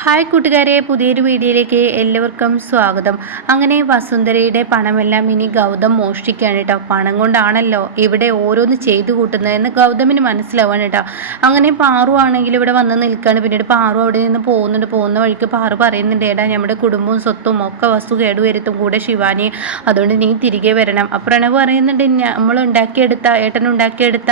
Hi കൂട്ടുകാരെ പുതിയൊരു വീഡിയോയിലേക്ക് എല്ലാവർക്കും സ്വാഗതം. അങ്ങനെ വസുന്ധരയുടെ പണമെല്ലാം ഇനി ഗൗതം മോഷ്ടിക്കുകയാണ് കേട്ടോ പണം കൊണ്ടാണല്ലോ ഇവിടെ ഓരോന്ന് ചെയ്തു കൂട്ടുന്നതെന്ന് ഗൗതമിന് മനസ്സിലാവാണ് കേട്ടോ അങ്ങനെ പാറു ആണെങ്കിൽ ഇവിടെ വന്ന് നിൽക്കുകയാണ്. പിന്നീട് പാറു അവിടെ നിന്ന് പോകുന്നുണ്ട്. പോകുന്ന വഴിക്ക് പാറു പറയുന്നുണ്ട് ഏടാ നമ്മുടെ കുടുംബവും സ്വത്തും ഒക്കെ വസ്തു കേടുവരുത്തും. കൂടെ ശിവാനി അതുകൊണ്ട് നീ തിരികെ വരണം. അപ്പോൾ പ്രണവ് പറയുന്നുണ്ട് നമ്മൾ ഉണ്ടാക്കിയെടുത്ത ഏട്ടൻ ഉണ്ടാക്കിയെടുത്ത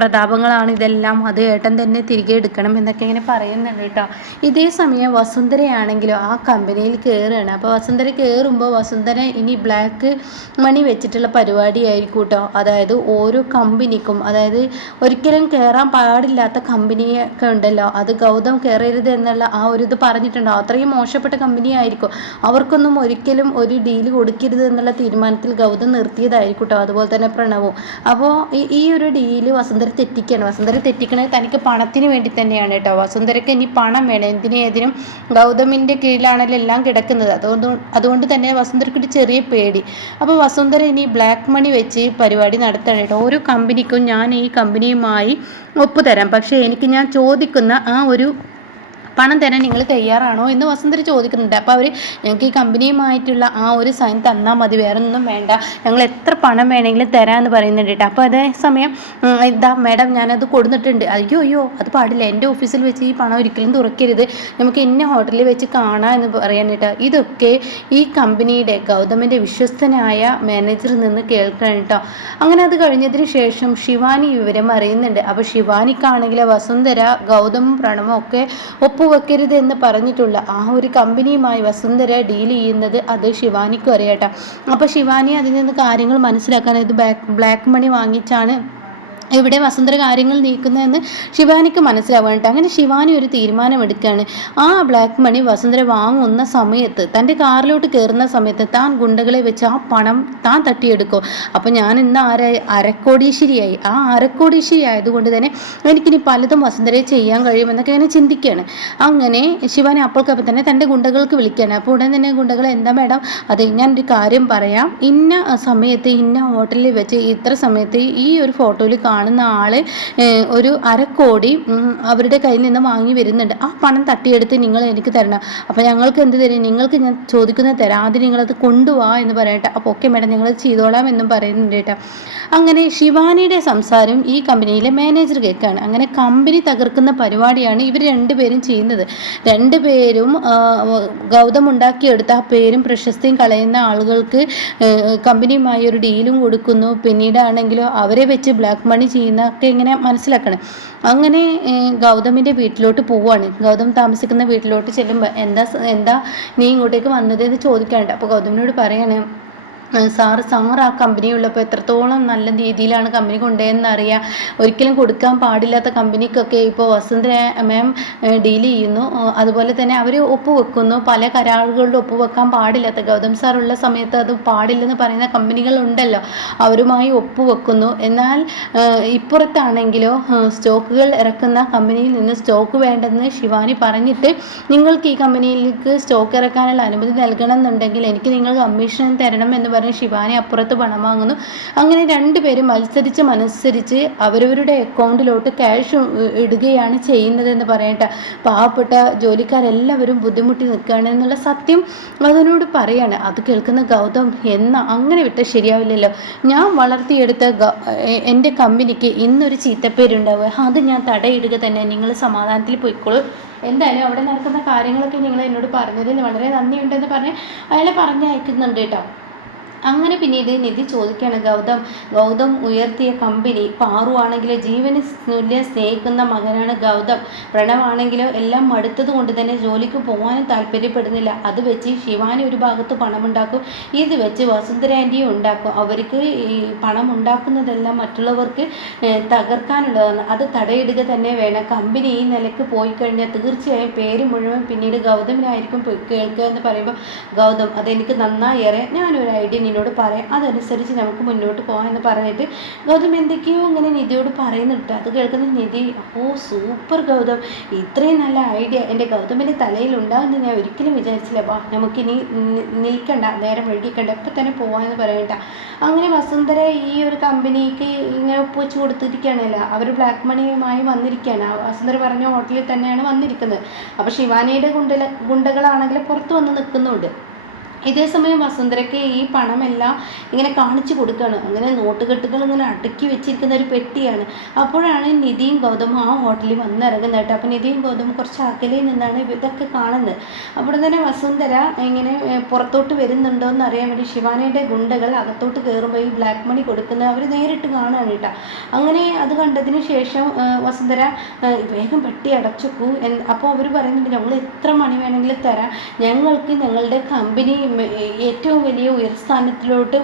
പ്രതാപങ്ങളാണ് ഇതെല്ലാം. അത് ഏട്ടൻ തന്നെ തിരികെ എടുക്കണം എന്നൊക്കെ ഇങ്ങനെ പറയുന്നുണ്ട് കേട്ടോ ഇതേ സമയം വസുന്ധരയാണെങ്കിലും ആ കമ്പനിയിൽ കയറുകയാണ് അപ്പോൾ വസുന്ധര കയറുമ്പോൾ വസുന്ധര ഇനി ബ്ലാക്ക് മണി വെച്ചിട്ടുള്ള പരിപാടിയായിരിക്കും കേട്ടോ. അതായത് ഓരോ കമ്പനിക്കും അതായത് ഒരിക്കലും കയറാൻ പാടില്ലാത്ത കമ്പനിയൊക്കെ ഉണ്ടല്ലോ. അത് ഗൗതം കയറരുത് എന്നുള്ള ആ ഒരു ഇത് പറഞ്ഞിട്ടുണ്ടാവും അത്രയും മോശപ്പെട്ട കമ്പനി ആയിരിക്കും അവർക്കൊന്നും ഒരിക്കലും ഒരു ഡീൽ കൊടുക്കരുത് എന്നുള്ള തീരുമാനത്തിൽ ഗൗതം നിർത്തിയതായിരിക്കും കേട്ടോ. അതുപോലെ തന്നെ പ്രണവും. അപ്പോൾ ഈ ഒരു ഡീൽ വസുന്ധര തെറ്റിക്കുകയാണ് വസുന്ധര തെറ്റിക്കണത് തനിക്ക് പണത്തിന് വേണ്ടി തന്നെയാണ് കേട്ടോ. വസുന്ധരയ്ക്ക് ഇനി പണം വേണം. എന്തിനു ഏതിനും ഗൗതമിന്റെ കീഴിലാണല്ലോ എല്ലാം കിടക്കുന്നത്. അതുകൊണ്ട് അതുകൊണ്ട് തന്നെ വസുന്ധരയ്ക്കൊരു ചെറിയ പേടി. അപ്പോൾ വസുന്ധര ഇനി ബ്ലാക്ക് മണി വെച്ച് പരിപാടി നടത്തണം ഓരോ കമ്പനിക്കും ഞാൻ ഈ കമ്പനിയുമായി ഒപ്പുതരാം. പക്ഷേ എനിക്ക് ഞാൻ ചോദിക്കുന്ന ആ ഒരു പണം തരാൻ നിങ്ങൾ തയ്യാറാണോ എന്ന് വസന്തര് ചോദിക്കുന്നുണ്ട്. അപ്പോൾ അവർ ഞങ്ങൾക്ക് ഈ കമ്പനിയുമായിട്ടുള്ള ആ ഒരു സൈൻ തന്നാൽ മതി. വേറെ ഒന്നും വേണ്ട. ഞങ്ങൾ എത്ര പണം വേണമെങ്കിലും തരാമെന്ന് പറയുന്നുണ്ട് കേട്ടോ. അപ്പോൾ അതേ സമയം ഇതാ മാഡം ഞാനത് കൊടുത്തിട്ടുണ്ട്. അയ്യോ അയ്യോ അത് പാടില്ല. എന്റെ ഓഫീസിൽ വെച്ച് ഈ പണം ഒരിക്കലും തുറക്കരുത്. നമുക്ക് ഇന്ന ഹോട്ടലിൽ വെച്ച് കാണാം എന്ന് പറയാൻ കേട്ടോ. ഇതൊക്കെ ഈ കമ്പനിയുടെ ഗൗതമിന്റെ വിശ്വസ്തനായ മാനേജറിൽ നിന്ന് കേൾക്കണം കേട്ടോ. അങ്ങനെ അത് കഴിഞ്ഞതിന് ശേഷം ശിവാനി വിവരം അറിയുന്നുണ്ട്. അപ്പോൾ ശിവാനിക്കാണെങ്കിൽ വസുന്ധര ഗൗതമും പ്രണവും ഒക്കെ ഒപ്പ് ഒപ്പുവെക്കരുത് എന്ന് പറഞ്ഞിട്ടുള്ള ആ ഒരു കമ്പനിയുമായി വസുന്ധര ഡീൽ ചെയ്യുന്നത് അത് ശിവാനിക്കും അറിയാട്ടോ അപ്പോൾ ശിവാനി അതിൽ നിന്ന് കാര്യങ്ങൾ മനസ്സിലാക്കാൻ ഇത് ബ്ലാക്ക് മണി വാങ്ങിച്ചാണ് ഇവിടെ വസുന്ധര കാര്യങ്ങൾ നീക്കുന്നതെന്ന് ശിവാനിക്ക് മനസ്സിലാവാനിട്ട് അങ്ങനെ ശിവാനി ഒരു തീരുമാനമെടുക്കുകയാണ്. ആ ബ്ലാക്ക് മണി വസുന്ധര വാങ്ങുന്ന സമയത്ത് തന്റെ കാറിലോട്ട് കയറുന്ന സമയത്ത് താൻ ഗുണ്ടകളെ വെച്ച് ആ പണം താൻ തട്ടിയെടുക്കും. അപ്പോൾ ഞാൻ ഇന്ന് ആര അരക്കോടീശ്വരിയായി. ആ അരക്കോടീശ്വരി ആയതുകൊണ്ട് തന്നെ എനിക്കിനി പലതും വസുന്ധരയെ ചെയ്യാൻ കഴിയുമെന്നൊക്കെ ഇങ്ങനെ ചിന്തിക്കുകയാണ്. അങ്ങനെ ശിവാനി അപ്പോഴൊക്കെ തന്നെ തന്റെ ഗുണ്ടകൾക്ക് വിളിക്കുകയാണ്. അപ്പോൾ ഉടൻ തന്നെ ഗുണ്ടകൾ എന്താ മേഡം? അതെ ഞാനൊരു കാര്യം പറയാം. ഇന്ന സമയത്ത് ഇന്ന ഹോട്ടലിൽ വെച്ച് ഇത്ര സമയത്ത് ഈ ഒരു ഫോട്ടോയിൽ കാണുന്ന ആൾ ഒരു അരക്കോടി അവരുടെ കയ്യിൽ നിന്ന് വാങ്ങി വരുന്നുണ്ട്. ആ പണം തട്ടിയെടുത്ത് നിങ്ങൾ എനിക്ക് തരണം. അപ്പോൾ ഞങ്ങൾക്ക് എന്ത് തരും? നിങ്ങൾക്ക് ഞാൻ ചോദിക്കുന്നത് തരാം ആദ്യം നിങ്ങളത് കൊണ്ടുപോവാ എന്ന് പറയട്ടെ. അപ്പോൾ ഓക്കെ മേഡം നിങ്ങൾ ചെയ്തോളാം എന്നും പറയുന്നുണ്ട് കേട്ടോ. അങ്ങനെ ശിവാനിയുടെ സംസാരം ഈ കമ്പനിയിലെ മാനേജർ കേൾക്കുകയാണ്. അങ്ങനെ കമ്പനി തകർക്കുന്ന പരിപാടിയാണ് ഇവർ രണ്ടുപേരും ചെയ്യുന്നത്. രണ്ടുപേരും ഗൗതം ഉണ്ടാക്കിയെടുത്ത ആ പേരും പ്രശസ്തിയും കളയുന്ന ആളുകൾക്ക് കമ്പനിയുമായി ഒരു ഡീലും കൊടുക്കുന്നു. പിന്നീടാണെങ്കിലോ അവരെ വെച്ച് ബ്ലാക്ക് മണി ചെയ്യുന്നതൊക്കെ ഇങ്ങനെ മനസ്സിലാക്കണം. അങ്ങനെ ഗൗതമിന്റെ വീട്ടിലോട്ട് പോവുകയാണ് ഗൗതം താമസിക്കുന്ന വീട്ടിലോട്ട് ചെല്ലുമ്പോൾ എന്താ എന്താ നീ ഇങ്ങോട്ടേക്ക് വന്നത് എന്ന് ചോദിക്കാനുണ്ട്. അപ്പോൾ ഗൗതമിനോട് പറയാണ് സാറ് സാർ ആ കമ്പനി ഉള്ളപ്പോൾ എത്രത്തോളം നല്ല രീതിയിലാണ് കമ്പനി കൊണ്ടുപോയെന്ന് അറിയാം ഒരിക്കലും കൊടുക്കാൻ പാടില്ലാത്ത കമ്പനിക്കൊക്കെ ഇപ്പോൾ വസന്ത മാം ഡീൽ ചെയ്യുന്നു. അതുപോലെ തന്നെ അവർ ഒപ്പുവെക്കുന്നു പല കരാറുകളിലും ഒപ്പുവെക്കാൻ പാടില്ലാത്ത ഗൗതം സാർ ഉള്ള സമയത്ത് അത് പാടില്ലെന്ന് പറയുന്ന കമ്പനികളുണ്ടല്ലോ അവരുമായി ഒപ്പുവെക്കുന്നു എന്നാൽ ഇപ്പുറത്താണെങ്കിലോ സ്റ്റോക്കുകൾ ഇറക്കുന്ന കമ്പനിയിൽ നിന്ന് സ്റ്റോക്ക് വേണ്ടെന്ന് ശിവാനി പറഞ്ഞിട്ട് നിങ്ങൾക്ക് ഈ കമ്പനിയിലേക്ക് സ്റ്റോക്ക് ഇറക്കാനുള്ള അനുമതി നൽകണം എന്നുണ്ടെങ്കിൽ എനിക്ക് നിങ്ങൾ കമ്മീഷൻ തരണം എന്ന് പറഞ്ഞ് ശിവാനി അപ്പുറത്ത് പണം വാങ്ങുന്നു. അങ്ങനെ രണ്ടുപേരും മത്സരിച്ച് മത്സരിച്ച് അവരവരുടെ അക്കൗണ്ടിലോട്ട് ക്യാഷ് ഇടുകയാണ് ചെയ്യുന്നതെന്ന് പറയട്ടെ. പാവപ്പെട്ട ജോലിക്കാരെല്ലാവരും ബുദ്ധിമുട്ടി നിൽക്കുകയാണ് എന്നുള്ള സത്യം അതിനോട് പറയാണ്. അത് കേൾക്കുന്ന ഗൗതം എന്ന അങ്ങനെ വിട്ട ശരിയാവില്ലല്ലോ. ഞാൻ വളർത്തിയെടുത്ത എന്റെ കമ്പനിക്ക് ഇന്നൊരു ചീത്തപ്പേരുണ്ടാവുക. അത് ഞാൻ തടയിടുക തന്നെ. നിങ്ങൾ സമാധാനത്തിൽ പോയിക്കോളൂ. എന്തായാലും അവിടെ നടക്കുന്ന കാര്യങ്ങളൊക്കെ നിങ്ങൾ എന്നോട് പറഞ്ഞതിൽ വളരെ നന്ദിയുണ്ടെന്ന് പറഞ്ഞ് അയാളെ പറഞ്ഞയക്കുന്നുണ്ട് കേട്ടോ. അങ്ങനെ പിന്നീട് നിധി ചോദിക്കുകയാണ് ഗൗതം. ഗൗതം ഉയർത്തിയ കമ്പനി പാറു ആണെങ്കിലോ ജീവന് തുല്യം സ്നേഹിക്കുന്ന മകനാണ് ഗൗതം. പ്രണവാണെങ്കിലോ എല്ലാം മടുത്തത് കൊണ്ട് തന്നെ ജോലിക്ക് പോകാനും താല്പര്യപ്പെടുന്നില്ല. അത് വെച്ച് ശിവാനി ഒരു ഭാഗത്ത് പണമുണ്ടാക്കും ഇത് വെച്ച് വസുന്ധരാന്റിയും ഉണ്ടാക്കും. അവർക്ക് ഈ പണം ഉണ്ടാക്കുന്നതെല്ലാം മറ്റുള്ളവർക്ക് തകർക്കാനുള്ളതാണ്. അത് തടയിടുക തന്നെ വേണം. കമ്പനി ഈ നിലയ്ക്ക് പോയി കഴിഞ്ഞാൽ തീർച്ചയായും പേര് മുഴുവൻ പിന്നീട് ഗൗതമിനായിരിക്കും കേൾക്കുക എന്ന് പറയുമ്പോൾ ഗൗതം അതെനിക്ക് നന്നായി അറിയാം. ഞാനൊരു ഐഡിയ നിന്നോട് പറയാം. അതനുസരിച്ച് നമുക്ക് മുന്നോട്ട് പോകാം എന്ന് പറഞ്ഞിട്ട് ഗൗതം എന്തൊക്കെയോ ഇങ്ങനെ നിധിയോട് പറയുന്നുണ്ട്. അത് കേൾക്കുന്ന നിധി ഓ സൂപ്പർ ഗൗതം. ഇത്രയും നല്ല ഐഡിയ എന്റെ ഗൗതമിന്റെ തലയിൽ ഉണ്ടാകുമെന്ന് ഞാൻ ഒരിക്കലും വിചാരിച്ചില്ല. വാ നമുക്കിനി നിൽക്കണ്ട. നേരം വഴുകിക്കണ്ട ഇപ്പം തന്നെ പോവാമെന്ന് പറയണ്ട. അങ്ങനെ വസുന്ധര ഈ ഒരു കമ്പനിക്ക് ഇങ്ങനെ ഒപ്പുവെച്ച് കൊടുത്തിരിക്കുകയാണല്ലോ അവർ ബ്ലാക്ക് മണിയുമായി വന്നിരിക്കുകയാണ്. വസുന്ധര പറഞ്ഞ ഹോട്ടലിൽ തന്നെയാണ് വന്നിരിക്കുന്നത്. അപ്പോൾ ശിവാനിയുടെ ഗുണ്ടല ഗുണ്ടകളാണെങ്കിൽ പുറത്ത് വന്ന് നിൽക്കുന്നുണ്ട്. ഇതേ സമയം വസുന്ധരയ്ക്ക് ഈ പണമെല്ലാം ഇങ്ങനെ കാണിച്ചു കൊടുക്കുകയാണ്. അങ്ങനെ നോട്ടുകെട്ടുകൾ ഇങ്ങനെ അടുക്കി വെച്ചിരിക്കുന്ന ഒരു പെട്ടിയാണ്. അപ്പോഴാണ് നിധിയും ഗൗതമും ആ ഹോട്ടലിൽ വന്നിറങ്ങുന്നത് അപ്പോൾ നിധിയും ഗൗതമും കുറച്ച് അകലെ നിന്നാണ് ഇതൊക്കെ കാണുന്നത്. അപ്പോൾ തന്നെ വസുന്ധര ഇങ്ങനെ പുറത്തോട്ട് വരുന്നുണ്ടോ എന്ന് അറിയാൻ വേണ്ടി ശിവാനയുടെ ഗുണ്ടകൾ അകത്തോട്ട് കയറുമ്പോൾ ഈ ബ്ലാക്ക് മണി കൊടുക്കുന്നത് അവർ നേരിട്ട് കാണുകയാണ് കേട്ടോ. അങ്ങനെ അത് കണ്ടതിന് ശേഷം വസുന്ധര വേഗം പെട്ടി അടച്ചു അപ്പോൾ അവർ പറയുന്നുണ്ട് ഞങ്ങൾ എത്ര മണി വേണമെങ്കിലും തരാം. ഞങ്ങൾക്ക് ഞങ്ങളുടെ കമ്പനി ഏറ്റവും വലിയ ഉയർസ്ഥാനത്തിലോട്ട്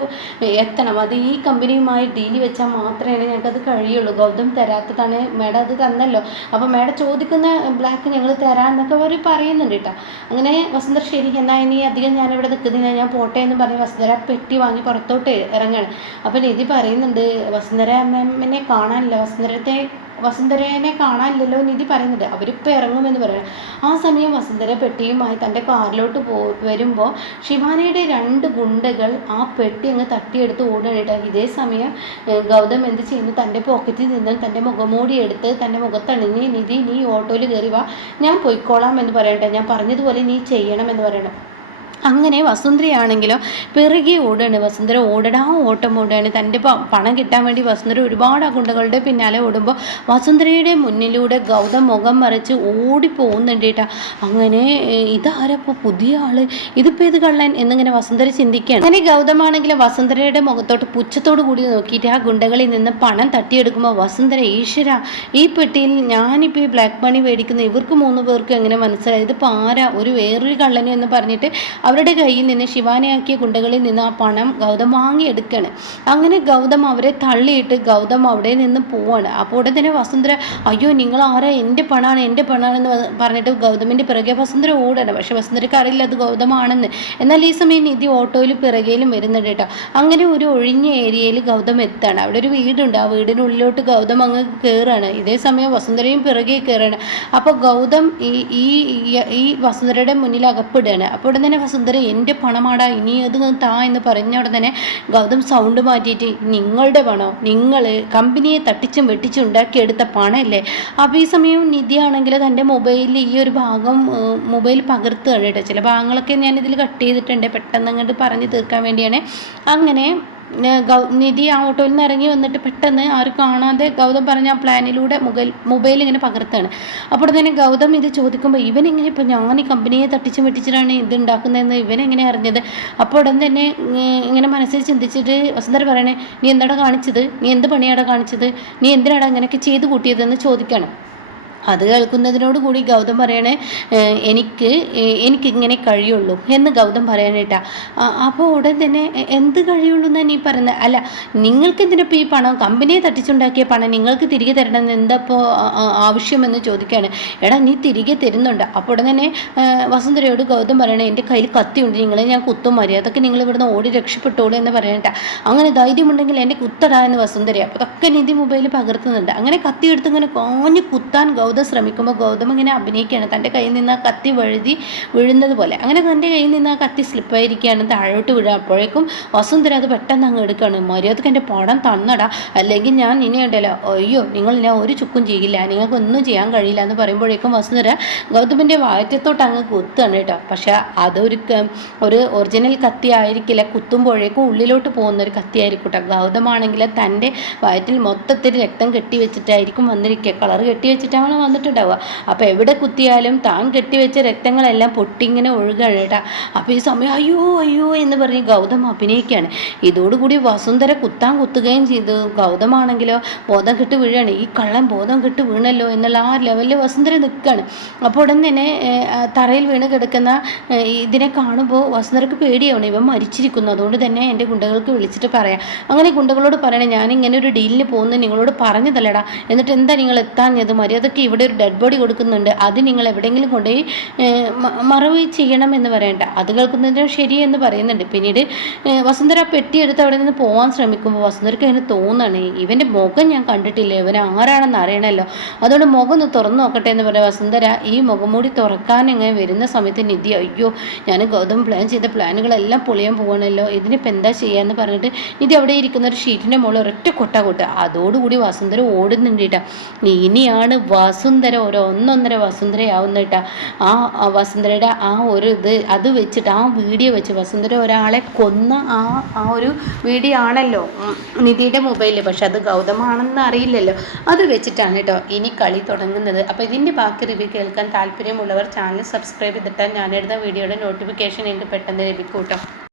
എത്തണം. അത് ഈ കമ്പനിയുമായി ഡീൽ വെച്ചാൽ മാത്രമേ ഞങ്ങൾക്കത് കഴിയുള്ളൂ. ഗൗതം തരാത്തതാണ് മേഡം അത് തന്നല്ലോ. അപ്പോൾ മേഡം ചോദിക്കുന്ന ബ്ലാക്ക് ഞങ്ങൾ തരാമെന്നൊക്കെ അവർ പറയുന്നുണ്ട് കേട്ടോ. അങ്ങനെ വസുന്ധര ശരി എന്നാൽ ഇനി അധികം ഞാനിവിടെ നിൽക്കുന്നില്ല. ഞാൻ പോട്ടെ എന്ന് പറഞ്ഞ് വസുന്ധര പെട്ടി വാങ്ങി പുറത്തോട്ട് ഇറങ്ങണം. അപ്പോൾ നിധി പറയുന്നുണ്ട് വസുന്ധര മാമിനെ കാണാനില്ല. വസുന്ധരത്തെ വസുന്ധരേനെ കാണാനില്ലല്ലോ നിധി പറയുന്നുണ്ട്. അവരിപ്പോൾ ഇറങ്ങുമെന്ന് പറയണം. ആ സമയം വസുന്ധര പെട്ടിയുമായി തന്റെ കാറിലോട്ട് പോ വരുമ്പോൾ ശിവാനിയുടെ രണ്ട് ഗുണ്ടകൾ ആ പെട്ടി അങ്ങ് തട്ടിയെടുത്ത് ഓടാനായിട്ട് ഇതേ സമയം ഗൗതം എന്ത് ചെയ്യുന്നു? തന്റെ പോക്കറ്റിൽ നിന്ന് തന്റെ മുഖമൂടി എടുത്ത് തന്റെ മുഖത്തണിഞ്ഞ് നിധി നീ ഓട്ടോയിൽ കയറി വാ. ഞാൻ പൊയ്ക്കോളാം എന്ന് പറയട്ടെ. ഞാൻ പറഞ്ഞതുപോലെ നീ ചെയ്യണം എന്ന് പറയണം. അങ്ങനെ വസുന്ധരയാണെങ്കിലോ പിറകെ ഓടുകയാണ്. വസുന്ധര ഓടടാ ഓട്ടം ഓടുകയാണ്. തന്റെ പണം കിട്ടാൻ വേണ്ടി വസുന്ധര ഒരുപാട് ഗുണ്ടകളുടെ പിന്നാലെ ഓടുമ്പോൾ വസുന്ധരയുടെ മുന്നിലൂടെ ഗൗതം മുഖം മറിച്ച് ഓടി പോകുന്നുണ്ട് കേട്ടോ. അങ്ങനെ ഇതാരപ്പോൾ പുതിയ ആൾ? ഇതിപ്പോൾ ഇത് കള്ളൻ? എന്നിങ്ങനെ വസുന്ധര ചിന്തിക്കുകയാണ്. അങ്ങനെ ഗൗതമാണെങ്കിലും വസുന്ധരയുടെ മുഖത്തോട്ട് പുച്ഛത്തോട് കൂടി നോക്കിയിട്ട് ആ ഗുണ്ടകളിൽ നിന്ന് പണം തട്ടിയെടുക്കുമ്പോൾ വസുന്ധര ഈശ്വര ഈ പെട്ടിയിൽ ഞാനിപ്പോൾ ഈ ബ്ലാക്ക് മണി മേടിക്കുന്ന ഇവർക്ക് മൂന്ന് പേർക്ക് എങ്ങനെ മനസ്സിലായി? ഇതിപ്പോൾ ആരാ? ഒരു വേറൊരു കള്ളനെ എന്ന് പറഞ്ഞിട്ട് അവരുടെ കയ്യിൽ നിന്ന് ശിവാനയാക്കിയ ഗുണ്ടകളിൽ നിന്ന് ആ പണം ഗൗതം വാങ്ങിയെടുക്കുകയാണ് അങ്ങനെ ഗൗതം അവരെ തള്ളിയിട്ട് ഗൗതം അവിടെ നിന്ന് പോവാണ്. അപ്പോൾ ഉടൻ തന്നെ വസുന്ധര അയ്യോ നിങ്ങൾ ആരാ? എന്റെ പണമാണ് എന്റെ പണമാണെന്ന് പറഞ്ഞിട്ട് ഗൗതമിന്റെ പിറകെ വസുന്ധര ഓടാണ് പക്ഷേ വസുന്ധരക്ക് അറിയില്ല അത് ഗൗതമാണെന്ന്. എന്നാൽ ഈ സമയം നിധി ഓട്ടോയിൽ പിറകേലും വരുന്നുണ്ട് കേട്ടോ. അങ്ങനെ ഒരു ഒഴിഞ്ഞ ഏരിയയിൽ ഗൗതം എത്താണ്. അവിടെ ഒരു വീടുണ്ട്. ആ വീടിനുള്ളിലോട്ട് ഗൗതം അങ്ങ് കയറാണ് ഇതേ സമയം വസുന്ധരയും പിറകെ കയറാണ് അപ്പോൾ ഗൗതം ഈ- ഈ വസുന്ധരയുടെ മുന്നിൽ അകപ്പെടുകയാണ്. അപ്പോൾ ഉടൻ തന്നെ വസുന്ധര എന്റെ പണമാടാ ഇനി അത് താ എന്ന് പറഞ്ഞ ഉടനെ ഗൗതം സൗണ്ട് മാറ്റിയിട്ട് നിങ്ങളുടെ പണോ? നിങ്ങൾ കമ്പനിയെ തട്ടിച്ചും വെട്ടിച്ചും ഉണ്ടാക്കിയെടുത്ത പണമല്ലേ അപ്പോൾ ഈ സമയം നിധിയാണെങ്കിൽ തന്റെ മൊബൈലിൽ ഈ ഒരു ഭാഗം മൊബൈൽ പകർത്തുകയാണ് കേട്ടോ. ചില ഭാഗങ്ങളൊക്കെ ഞാൻ ഇതിൽ കട്ട് ചെയ്തിട്ടുണ്ട്. പെട്ടെന്ന് അങ്ങോട്ട് പറഞ്ഞു തീർക്കാൻ വേണ്ടിയാണ്. അങ്ങനെ നിധി ആ ഓട്ടോയിൽ നിന്ന് ഇറങ്ങി വന്നിട്ട് പെട്ടെന്ന് ആരും കാണാതെ ഗൗതം പറഞ്ഞ ആ പ്ലാനിലൂടെ മൊബൈൽ മൊബൈൽ ഇങ്ങനെ പകർത്താണ്. അപ്പോൾ തന്നെ ഗൗതം ഇത് ചോദിക്കുമ്പോൾ ഇവൻ എങ്ങനെ ഇപ്പോൾ ഞാൻ ഈ കമ്പനിയെ തട്ടിച്ച് വെട്ടിച്ചിട്ടാണ് ഇത് ഉണ്ടാക്കുന്നതെന്ന് ഇവൻ എങ്ങനെ അറിഞ്ഞത്? അപ്പോൾ ഉടൻ തന്നെ ഇങ്ങനെ മനസ്സിൽ ചിന്തിച്ചിട്ട് വസുന്ധര പറയണേ നീ എന്താടാ കാണിച്ചത്? നീ എന്ത് പണിയാടാ കാണിച്ചത്? നീ എന്തിനാടാ ഇങ്ങനെയൊക്കെ ചെയ്ത് കൂട്ടിയതെന്ന് ചോദിക്കണം. അത് കേൾക്കുന്നതിനോട് കൂടി ഗൗതം പറയണേ "ഏഹ്, എനിക്ക് എനിക്കിങ്ങനെ കഴിയുള്ളൂ എന്ന് ഗൗതം പറയാനായിട്ടാ അപ്പോൾ ഉടൻ തന്നെ എന്ത് കഴിയുള്ളൂ എന്നാണ് നീ പറയുന്നത്? അല്ല നിങ്ങൾക്ക് എന്തിനപ്പോൾ ഈ പണം കമ്പനിയെ തട്ടിച്ചുണ്ടാക്കിയ പണം നിങ്ങൾക്ക് തിരികെ തരണമെന്ന് എന്തപ്പോൾ ആവശ്യമെന്ന് ചോദിക്കുകയാണ് എടാ നീ തിരികെ തരുന്നുണ്ട്. അപ്പോൾ ഉടൻ തന്നെ വസുന്ധരയോട് ഗൗതം പറയണേ എന്റെ കയ്യിൽ കത്തിയുണ്ട് നിങ്ങളെ ഞാൻ കുത്തും മര്യാദയ്ക്ക് നിങ്ങൾ ഇവിടുന്ന് ഓടി രക്ഷപ്പെട്ടോളൂ എന്ന് പറയണ്ട അങ്ങനെ ധൈര്യമുണ്ടെങ്കിൽ എന്റെ കുത്തടാ എന്ന് വസുന്ധര അപ്പോൾ അതൊക്കെ നിധി മൊബൈലിൽ പകർത്തുന്നുണ്ട്. അങ്ങനെ കത്തിയെടുത്ത് ഇങ്ങനെ കോഞ്ഞ് കുത്താൻ ഗൗതം ശ്രമിക്കുമ്പോൾ ഗൗതം ഇങ്ങനെ അഭിനയിക്കുകയാണ്. തന്റെ കയ്യിൽ നിന്ന് ആ കത്തി വഴുതി വീഴുന്നത് പോലെ. അങ്ങനെ തന്റെ കയ്യിൽ നിന്ന് ആ കത്തി സ്ലിപ്പായിരിക്കുകയാണ്. താഴോട്ട് വീഴുക. അപ്പോഴേക്കും വസുന്ധര അത് പെട്ടെന്ന് അങ്ങ് എടുക്കുകയാണ്. മര്യാദയ്ക്ക് എന്റെ പടം തന്നടാ. അല്ലെങ്കിൽ ഞാൻ ഇനി ഉണ്ടല്ലോ. അയ്യോ നിങ്ങൾ ഞാൻ ഒരു ചുക്കും ചെയ്യില്ല. നിങ്ങൾക്ക് ഒന്നും ചെയ്യാൻ കഴിയില്ല എന്ന് പറയുമ്പോഴേക്കും വസുന്ധര ഗൗതമിന്റെ വാറ്റത്തോട്ട് അങ്ങ് കുത്തുകയാണ് കേട്ടോ. പക്ഷേ അതൊരു ഒരു ഒറിജിനൽ കത്തി ആയിരിക്കില്ല. കുത്തുമ്പോഴേക്കും ഉള്ളിലോട്ട് പോകുന്ന ഒരു കത്തി ആയിരിക്കും കേട്ടോ. ഗൗതമാണെങ്കിൽ തന്റെ വയറ്റിൽ മൊത്തത്തിൽ രക്തം കെട്ടി വെച്ചിട്ടായിരിക്കും വന്നിരിക്കുക. കളർ കെട്ടി വെച്ചിട്ടാണ് വന്നിട്ടുണ്ടാവുക. അപ്പോൾ എവിടെ കുത്തിയാലും താൻ കെട്ടിവെച്ച രക്തങ്ങളെല്ലാം പൊട്ടിങ്ങനെ ഒഴുകാണ് അപ്പോൾ ഈ സമയം അയ്യോ അയ്യോ എന്ന് പറഞ്ഞ് ഗൗതം അഭിനയിക്കുകയാണ്. ഇതോടുകൂടി വസുന്ധര കുത്താൻ കുത്തുകയും ചെയ്തു. ഗൗതമാണെങ്കിലോ ബോധം കെട്ട് വീഴാണ്. ഈ കള്ളൻ ബോധം കെട്ട് വീണല്ലോ എന്നുള്ള ആ ലെവലിൽ വസുന്ധര നിൽക്കുകയാണ്. അപ്പോൾ ഉടൻ തന്നെ തറയിൽ വീണ് കിടക്കുന്ന ഇതിനെ കാണുമ്പോൾ വസുന്ധരക്ക് പേടിയാവണം. ഇവൻ മരിച്ചിരിക്കുന്നു. അതുകൊണ്ട് തന്നെ എന്റെ ഗുണ്ടകൾക്ക് വിളിച്ചിട്ട് പറയാം. അങ്ങനെ ഗുണ്ടകളോട് പറയണേ ഞാൻ ഇങ്ങനെ ഒരു ഡീലിന് പോകുന്നത് നിങ്ങളോട് പറഞ്ഞതല്ലടാ. എന്നിട്ട് എന്താ നിങ്ങൾ എത്താഞ്ഞത്? മര്യാദയ്ക്ക് ഇവിടെ ഇവിടെ ഒരു ഡെഡ് ബോഡി കൊടുക്കുന്നുണ്ട്. അത് നിങ്ങൾ എവിടെയെങ്കിലും കൊണ്ടുപോയി മറവ് ചെയ്യണം എന്ന് പറയണ്ട. അത് കേൾക്കുന്നതിനും ശരിയെന്ന് പറയുന്നുണ്ട്. പിന്നീട് വസുന്ധര പെട്ടിയെടുത്ത് അവിടെ നിന്ന് പോകാൻ ശ്രമിക്കുമ്പോൾ വസുന്ധരയ്ക്ക് അതിന് തോന്നുകയാണ്. ഇവന്റെ മുഖം ഞാൻ കണ്ടിട്ടില്ല. ഇവൻ ആരാണെന്ന് അറിയണമല്ലോ. അതുകൊണ്ട് മുഖം ഒന്ന് തുറന്നു നോക്കട്ടെ എന്ന് പറയാം വസുന്ധര ഈ മുഖംമൂടി തുറക്കാൻ ഇങ്ങനെ വരുന്ന സമയത്ത് നിധി അയ്യോ ഞാൻ ഗൗതം പ്ലാൻ ചെയ്ത പ്ലാനുകളെല്ലാം പൊളിയാൻ പോകണമല്ലോ ഇതിനിപ്പോൾ എന്താ ചെയ്യാന്ന് പറഞ്ഞിട്ട് നിധി അവിടെ ഇരിക്കുന്ന ഒരു ഷീറ്റിന്റെ മുകളിൽ ഒരൊറ്റ കൊട്ട കൊട്ടുക അതോടുകൂടി വസുന്ധര ഓടുന്നുണ്ട് കേട്ടോ. ഇനിയാണ് വസുന്ധര ഒരു ഒന്നൊന്നര വസുന്ധരയാവുന്ന കേട്ടോ. ആ വസുന്ധരയുടെ ആ ഒരു ഇത് അത് വെച്ചിട്ട് ആ വീഡിയോ വെച്ച് വസുന്ധര ഒരാളെ കൊന്ന ആ ആ ഒരു വീഡിയോ ആണല്ലോ നിധിയുടെ മൊബൈലിൽ പക്ഷെ അത് ഗൗതമാണെന്ന് അറിയില്ലല്ലോ. അത് വെച്ചിട്ടാണ് കേട്ടോ ഇനി കളി തുടങ്ങുന്നത്. അപ്പോൾ ഇതിന്റെ ബാക്കി റിവ്യൂ കേൾക്കാൻ താല്പര്യമുള്ളവർ ചാനൽ സബ്സ്ക്രൈബ് ചെയ്തിട്ടാൽ ഞാനെടുത്ത വീഡിയോയുടെ നോട്ടിഫിക്കേഷൻ എനിക്ക് പെട്ടെന്ന് ലഭിക്കും കേട്ടോ.